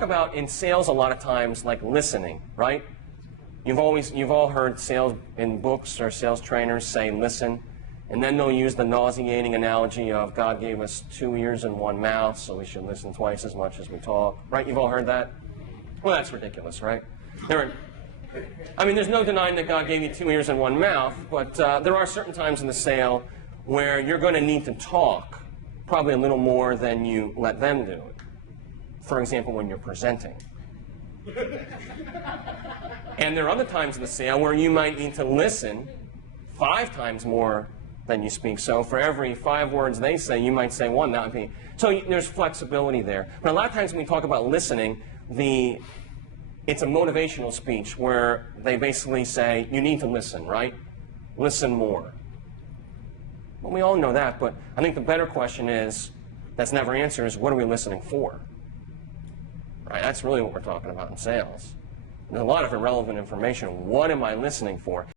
About in sales a lot of times like listening, right? You've all heard sales in books or sales trainers say listen, and then they'll use the nauseating analogy of God gave us 2 ears and 1 mouth, so we should listen twice as much as we talk, right? You've all heard that? Well, that's ridiculous, right? There's no denying that God gave you 2 ears and 1 mouth, but there are certain times in the sale where you're going to need to talk probably a little more than you let them do it. For example, when you're presenting. And there are other times in the sale where you might need to listen 5 times more than you speak. So for every 5 words they say, you might say 1. That would be, so there's flexibility there. But a lot of times when we talk about listening, it's a motivational speech where they basically say, you need to listen, right? Listen more. Well, we all know that, but I think the better question is, that's never answered, is what are we listening for? Right? That's really what we're talking about in sales. There's a lot of irrelevant information. What am I listening for?